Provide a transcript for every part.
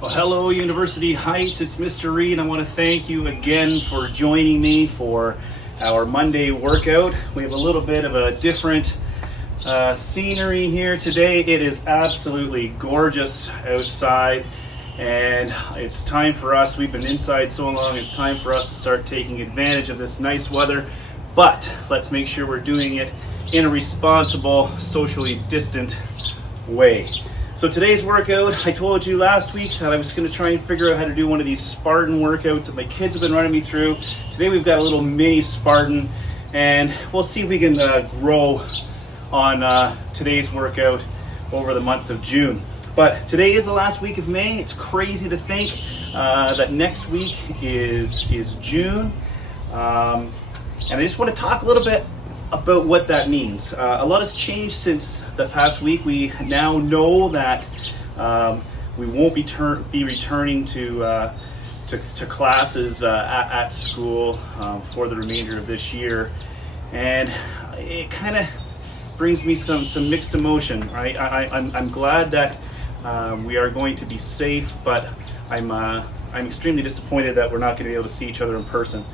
Well, hello University Heights, it's Mr. Reed. I want to thank you again for joining me for our Monday workout. We have a little bit of a different scenery here today. It is absolutely gorgeous outside and it's time for us, we've been inside so long, it's time for us to start taking advantage of this nice weather, but let's make sure we're doing it in a responsible, socially distant way. So today's workout, I told you last week that I was going to try and figure out how to do one of these Spartan workouts that my kids have been running me through. Today we've got a little mini Spartan and we'll see if we can grow on today's workout over the month of June. But today is the last week of May. It's crazy to think that next week is June. And I just want to talk a little bit about what that means. A lot has changed since the past week. We now know that we won't be returning to classes at school for the remainder of this year, and it kind of brings me some mixed emotion. Right? I'm glad that we are going to be safe, but I'm extremely disappointed that we're not going to be able to see each other in person.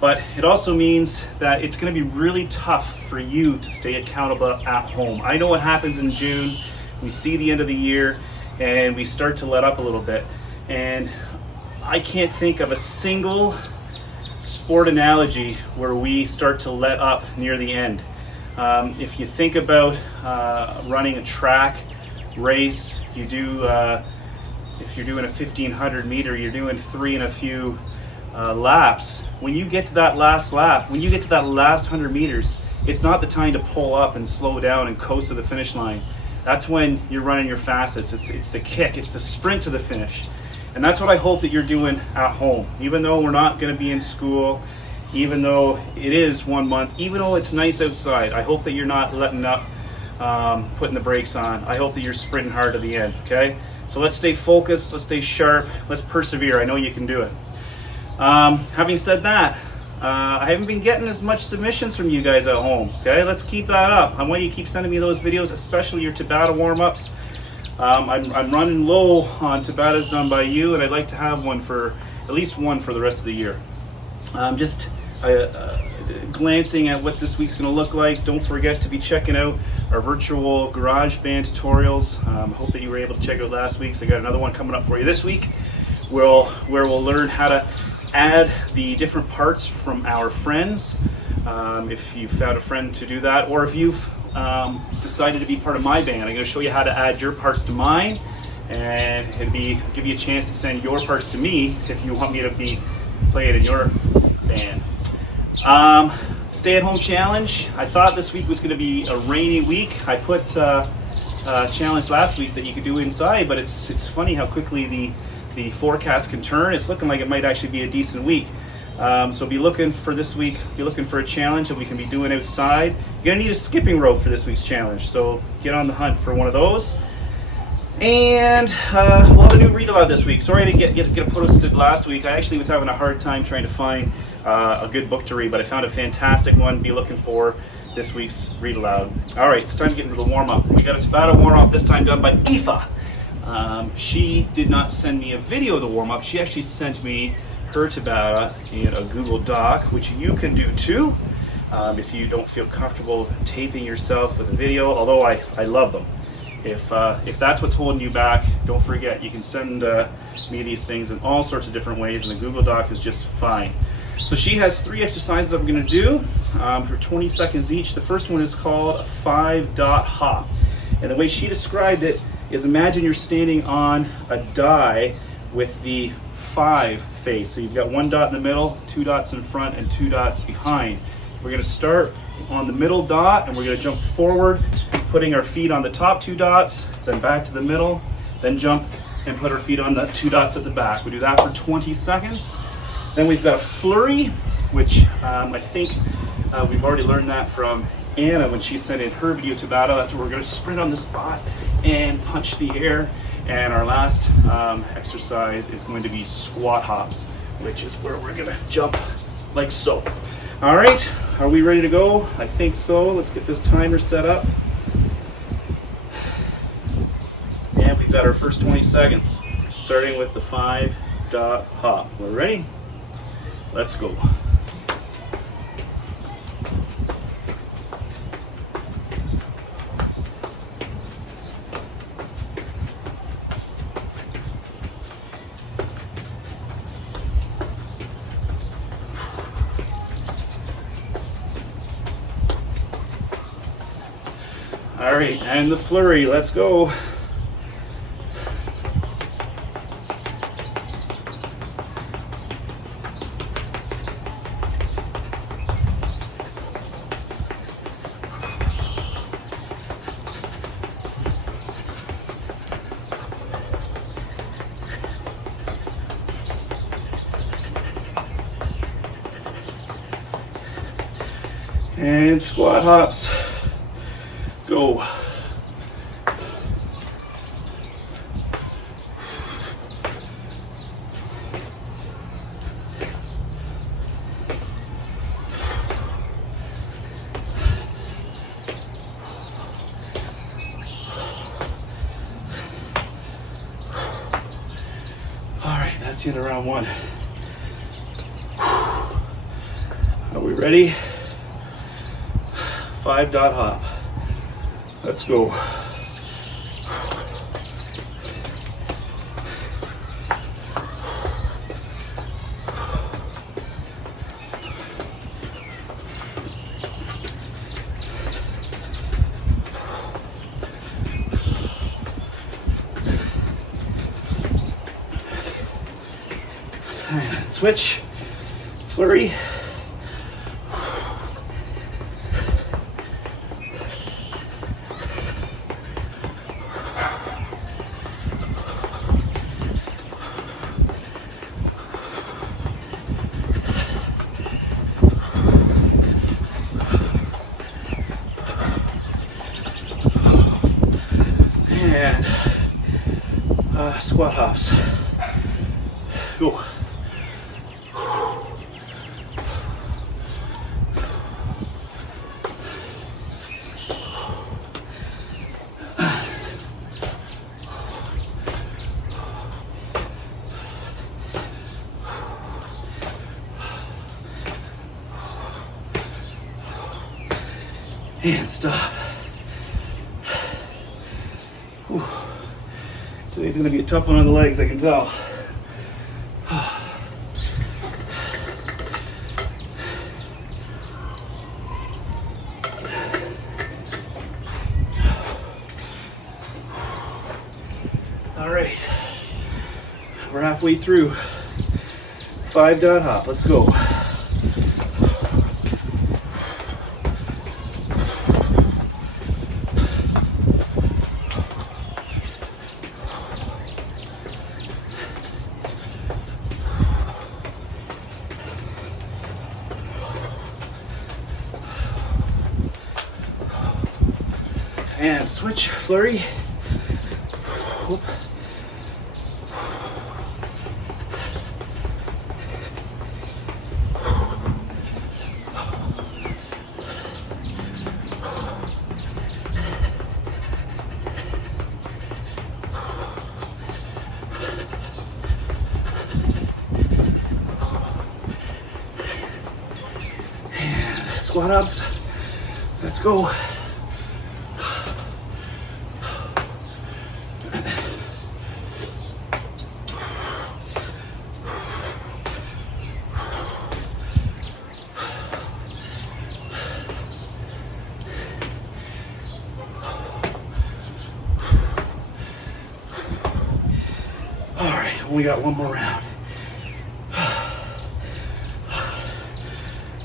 But it also means that it's going to be really tough for you to stay accountable at home. I know what happens in June. We see the end of the year and we start to let up a little bit. And I can't think of a single sport analogy where we start to let up near the end. If you think about running a track race, you do, if you're doing a 1500 meter, you're doing 3 and a few laps. When you get to that last lap, when you get to that last 100 meters, it's not the time to pull up and slow down and coast to the finish line. That's when you're running your fastest. It's the kick, it's the sprint to the finish. And that's what I hope that you're doing at home. Even though we're not going to be in school, even though it is 1 month, even though it's nice outside, I hope that you're not letting up, putting the brakes on. I hope that you're sprinting hard to the end, okay? So let's stay focused, let's stay sharp, let's persevere. I know you can do it. Having said that, I haven't been getting as much submissions from you guys at home. Okay, let's keep that up. I want you to keep sending me those videos, especially your TABATA warm-ups. I'm running low on TABATAs done by you, and I'd like to have one for at least one for the rest of the year. Just glancing at what this week's going to look like. Don't forget to be checking out our virtual GarageBand tutorials. Hope that you were able to check out last week's. I got another one coming up for you this week, where we'll learn how to add the different parts from our friends, if you found a friend to do that, or if you've decided to be part of my band. I'm going to show you how to add your parts to mine, and give you a chance to send your parts to me if you want me to be playing in your band. Stay-at-home challenge. I thought this week was going to be a rainy week. I put a challenge last week that you could do inside, but it's funny how quickly the forecast can turn. It's looking like it might actually be a decent week. So be looking for this week, be looking for a challenge that we can be doing outside. You're gonna need a skipping rope for this week's challenge, so get on the hunt for one of those. And we'll have a new read aloud this week. Sorry I didn't get it posted last week. I actually was having a hard time trying to find a good book to read, but I found a fantastic one. Be looking for this week's read aloud. All right, it's time to get into the warm-up. We got a TABATA warm-up, this time done by Aoife. She did not send me a video of the warm-up. She actually sent me her TABATA in a Google Doc, which you can do too if you don't feel comfortable taping yourself with a video, although I love them. If that's what's holding you back, don't forget you can send me these things in all sorts of different ways, and the Google Doc is just fine. So she has 3 exercises I'm going to do for 20 seconds each. The first one is called a 5-dot hop, and the way she described it is imagine you're standing on a die with the 5 face. So you've got 1 dot in the middle, 2 dots in front, and 2 dots behind. We're going to start on the middle dot, and we're going to jump forward, putting our feet on the top 2 dots, then back to the middle, then jump and put our feet on the 2 dots at the back. We do that for 20 seconds. Then we've got a flurry, which I think we've already learned that from Anna when she sent in her video TABATA. That's where we're going to sprint on the spot and punch the air. And our last exercise is going to be squat hops, which is where we're going to jump like so. All right, are we ready to go? I think so. Let's get this timer set up. And we've got our first 20 seconds. starting with the 5-dot hop. We're ready? Let's go. All right, and the flurry, let's go. And squat hops. Go. All right, that's it, round one. Are we ready? 5-dot hop. Let's go. And switch. Flurry. And squat hops. Go. And stop. Whew. Today's gonna be a tough one on the legs, I can tell. All right, we're halfway through. 5-dot hop, let's go. And switch, flurry. Whoop. And squat ups. Let's go. We got one more round.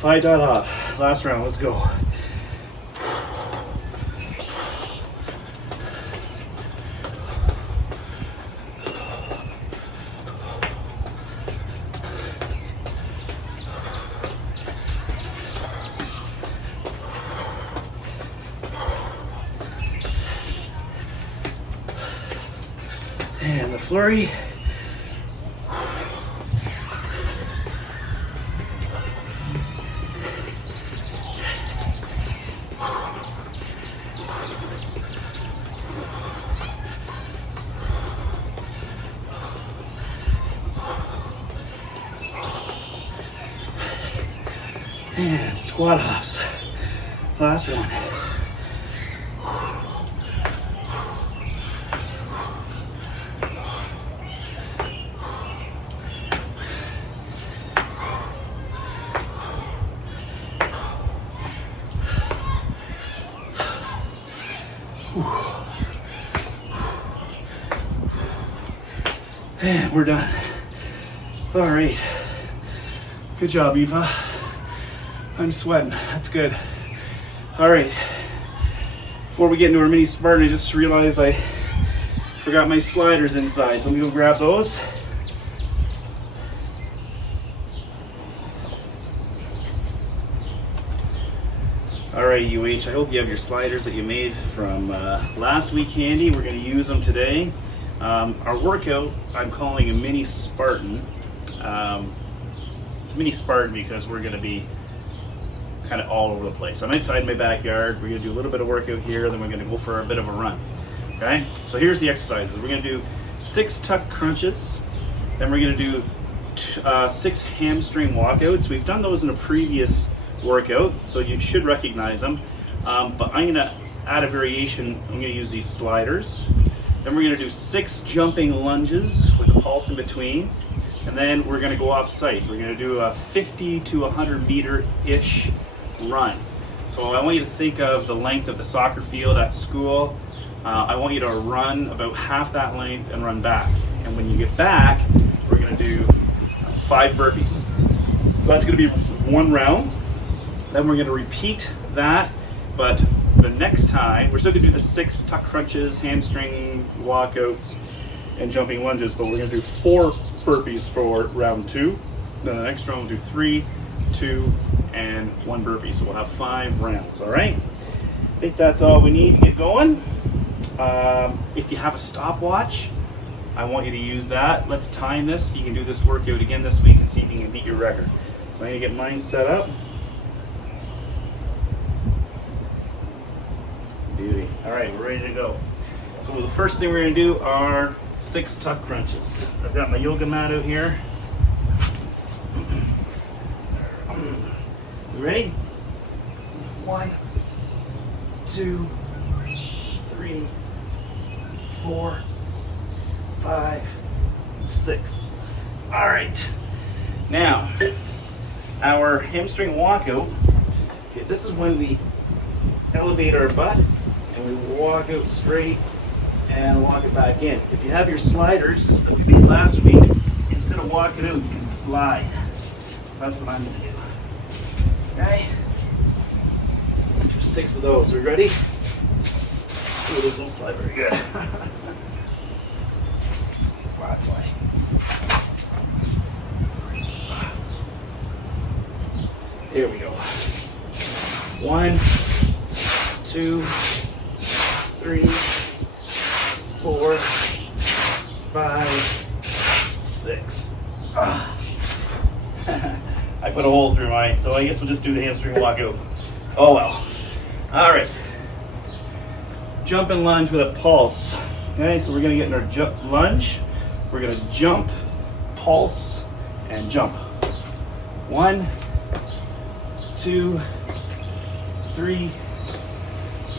5-dot hop. Last round. Let's go. And the flurry. And squat hops. Last one. And we're done. All right. Good job, Eva. I'm sweating. That's good. All right. Before we get into our mini Spartan, I just realized I forgot my sliders inside. So I'm gonna go grab those. All right, UH, I hope you have your sliders that you made from last week handy. We're gonna use them today. Our workout, I'm calling a mini Spartan. It's a mini Spartan because we're gonna be kind of all over the place. I'm outside my backyard. We're gonna do a little bit of workout here, then we're gonna go for a bit of a run. Okay, so here's the exercises. We're gonna do 6 tuck crunches, then we're gonna do 6 hamstring walkouts. We've done those in a previous workout, so you should recognize them. But I'm gonna add a variation. I'm gonna use these sliders. Then we're gonna do 6 jumping lunges with a pulse in between. And then we're gonna go off site. We're gonna do a 50 to 100 meter-ish run. So I want you to think of the length of the soccer field at school. I want you to run about half that length and run back. And when you get back, we're gonna do 5 burpees. So that's gonna be 1 round. Then we're gonna repeat that, but the next time, we're still gonna do the 6 tuck crunches, hamstring walkouts, and jumping lunges, but we're gonna do 4 burpees for round 2. Then the next round we'll do 3, 2, and 1 burpee. So we'll have 5 rounds, all right? I think that's all we need to get going. If you have a stopwatch, I want you to use that. Let's time this. You can do this workout again this week and see if you can beat your record. So I'm gonna get mine set up. Beauty. All right, we're ready to go. So the first thing we're gonna do are 6 tuck crunches. I've got my yoga mat out here. You ready? 1, 2, 3, 4, 5, 6. All right. Now, our hamstring walkout. Okay, this is when we elevate our butt and we walk out straight and walk it back in. If you have your sliders that we made last week, instead of walking out, you can slide. So that's what I'm gonna do. Okay? Let's do 6 of those. Are we ready? Oh, those don't slide very good. Wow, that's why. Here we go. 1, 2, 3, 4, 5, 6. I put a hole through mine, so I guess we'll just do the hamstring walkout. Oh well. All right. Jump and lunge with a pulse. Okay, so we're gonna get in our lunge. We're gonna jump, pulse, and jump. 1, 2, 3,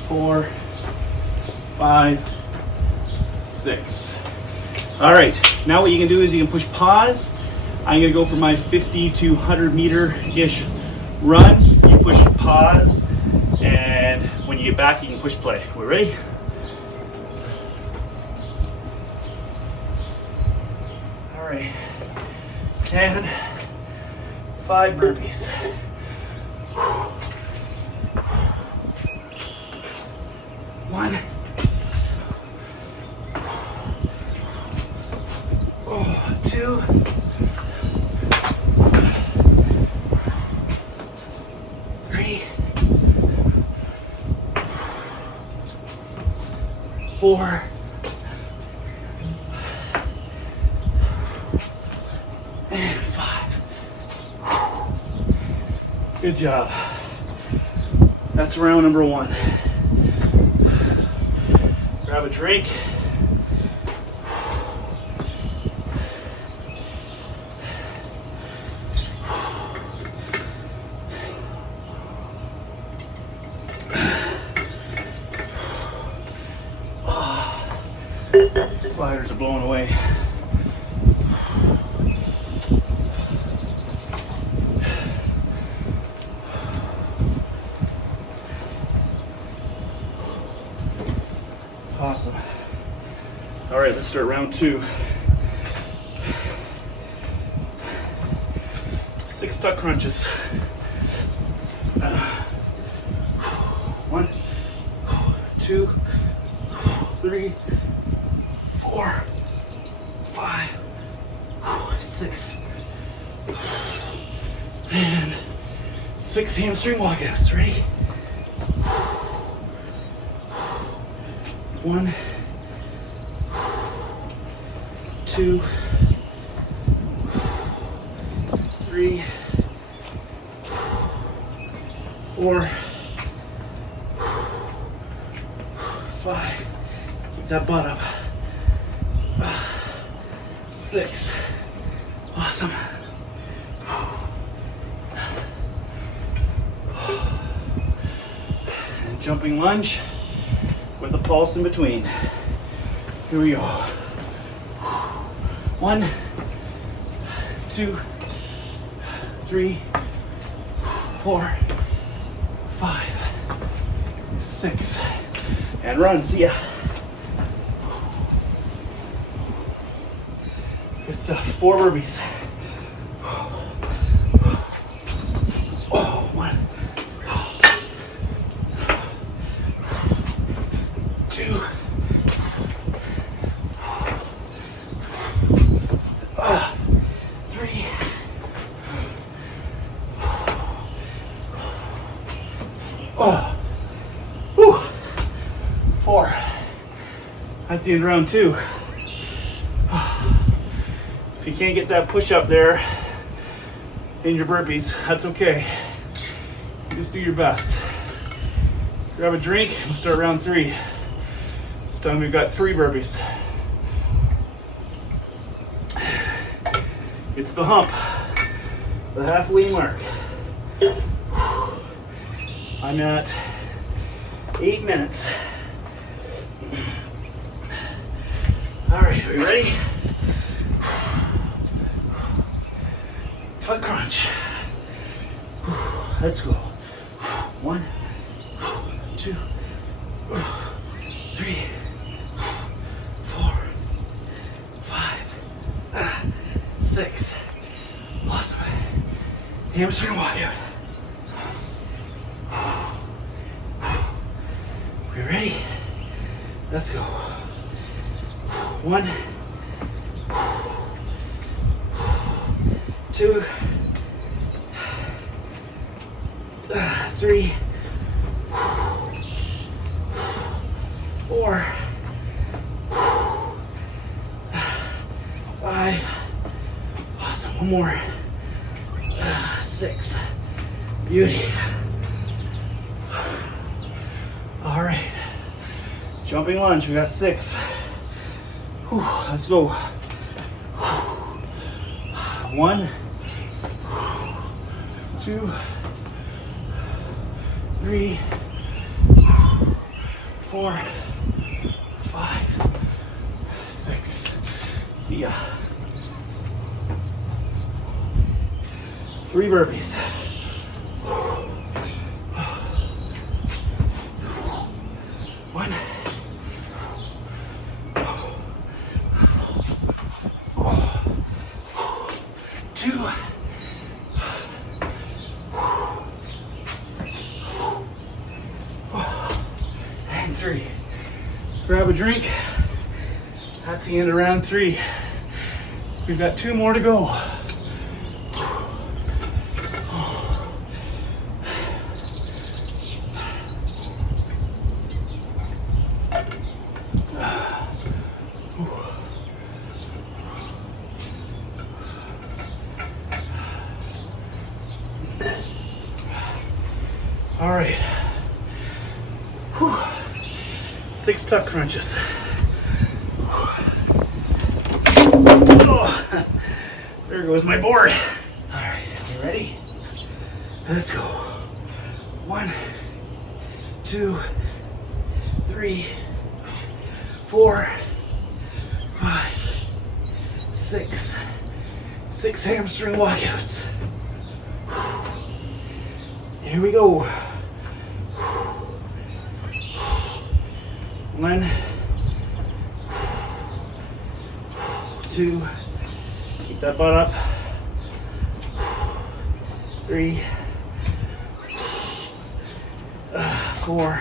4, 5, 6. All right, now what you can do is you can push pause. I'm gonna go for my 50 to 100 meter-ish run. You push pause, and when you get back, you can push play. We're ready? All right, and 5 burpees. 1, 2, 3, 4, and 5. Good job. That's round number 1. Grab a drink. Sliders are blowing away. Awesome. All right, let's start round 2. 6 tuck crunches. 1, 2, 3, 4, 5, 6, and 6 hamstring walkouts. Ready? 1, 2, 3, 4, 5. Keep that butt up. 6. Awesome. And jumping lunge with a pulse in between. Here we go. 1, 2, 3, 4, 5, 6. And run. See ya. Good stuff. 4 burpees. 1, 2, 3, 4. That's the end of round 2. If you can't get that push up there in your burpees, that's okay. Just do your best. Grab a drink, we'll start round 3. This time we've got 3 burpees. It's the hump, the halfway mark. I'm at 8 minutes. All right, are we ready? Tuck crunch. Let's go. 1, 2, 3, 4, 5, 6. Awesome. Hamstring walkout. We ready? Let's go. 1, 2, 3, 4, 5. Awesome. One more. 6. Beauty. All right. Jumping lunge. We got 6. Whew, let's go. 1, 2, 3, 4, 5, 6. See ya. 3 burpees. 1, 2, and 3. Grab a drink. That's the end of round 3. We've got 2 more to go. All right. Whew. 6 tuck crunches. Oh, there goes my board. All right, you ready? Let's go. 1, 2, 3, 4, 5, 6. 6 hamstring walkouts. Here we go. 1, 2, keep that butt up. 3, 4,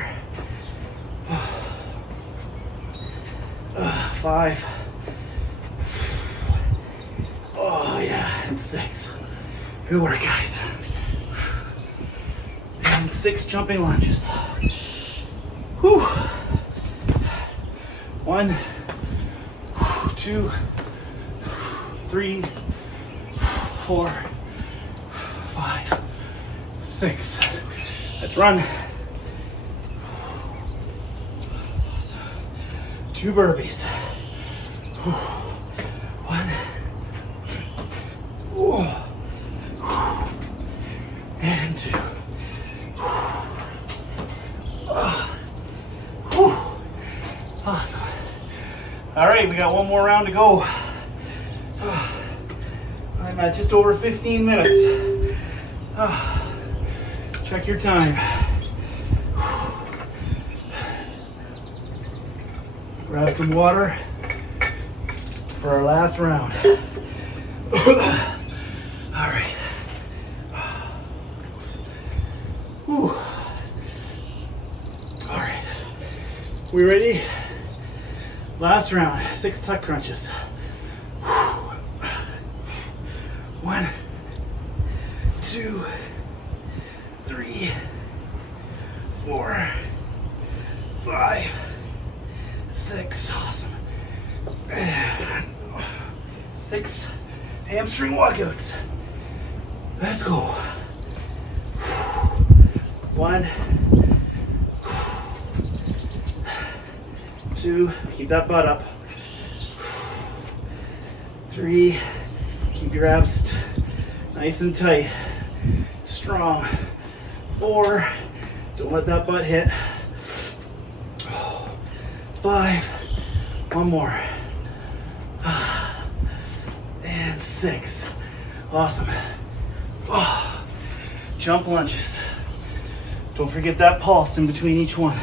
5. Oh yeah, and 6. Good work, guys. And 6 jumping lunges. Whew. 1, 2, 3, 4, 5, 6. Let's run. 2 burpees. 1. And 2. Awesome. All right, we got one more round to go. I'm at just over 15 minutes. Check your time. Grab some water for our last round. All right. Whew. All right. We ready? Last round. 6 tuck crunches. 1, 2, 3, 4, 5, 6. Awesome. 6 hamstring walkouts. Let's go. 1, 2, keep that butt up. 3, keep your abs nice and tight, strong. 4, don't let that butt hit. 5, one more. And 6. Awesome. Jump lunges. Don't forget that pulse in between each one.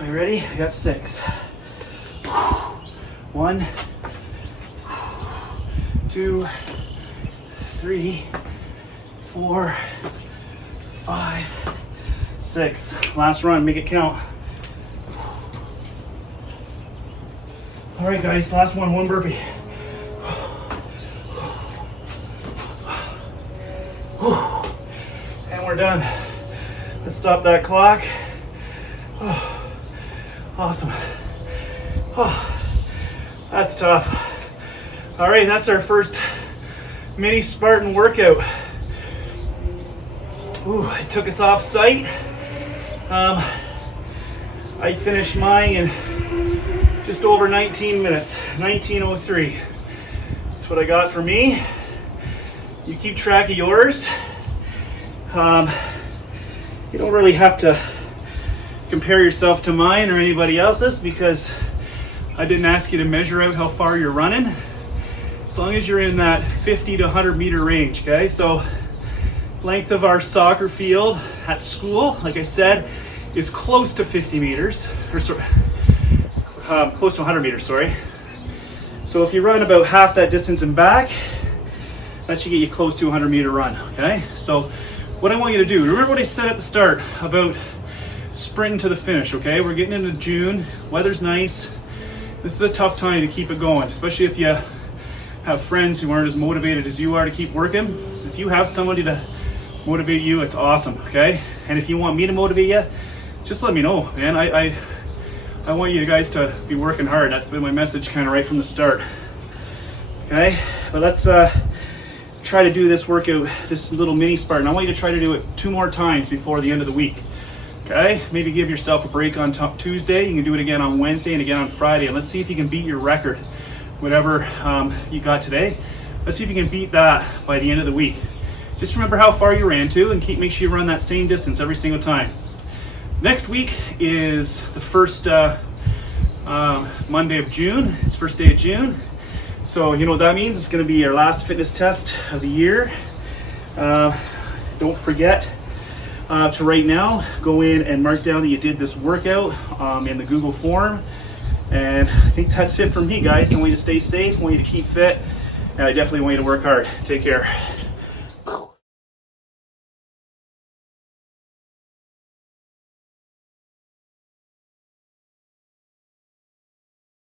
Are you ready? I got 6. 1, 2, 3, 4, 5, 6. Last run, make it count. All right, guys, last one, 1 burpee. And we're done. Let's stop that clock. Awesome. That's tough. All right, that's our first mini Spartan workout. It took us off site. I finished mine in just over 19 minutes, 19:03. That's what I got for me. You keep track of yours. You don't really have to compare yourself to mine or anybody else's because I didn't ask you to measure out how far you're running. As long as you're in that 50 to 100 meter range, okay? So length of our soccer field at school, like I said, is close to 50 meters, or close to 100 meters, sorry. So if you run about half that distance and back, that should get you close to a 100 meter run, okay? So what I want you to do, remember what I said at the start about sprinting to the finish, okay? We're getting into June, weather's nice. This is a tough time to keep it going, especially if you have friends who aren't as motivated as you are to keep working. If you have somebody to motivate you, it's awesome, okay? And if you want me to motivate you, just let me know, man. I want you guys to be working hard. That's been my message kind of right from the start, okay? But let's try to do this workout, this little mini Spartan. I want you to try to do it 2 more times before the end of the week, okay? Maybe give yourself a break on Tuesday. You can do it again on Wednesday and again on Friday. And let's see if you can beat your record, whatever you got today. Let's see if you can beat that by the end of the week. Just remember how far you ran to and make sure you run that same distance every single time. Next week is the first Monday of June. It's first day of June. So you know what that means? It's going to be our last fitness test of the year. Don't forget to right now go in and mark down that you did this workout in the Google form. And I think that's it for me, guys. I want you to stay safe, I want you to keep fit, and I definitely want you to work hard. Take care.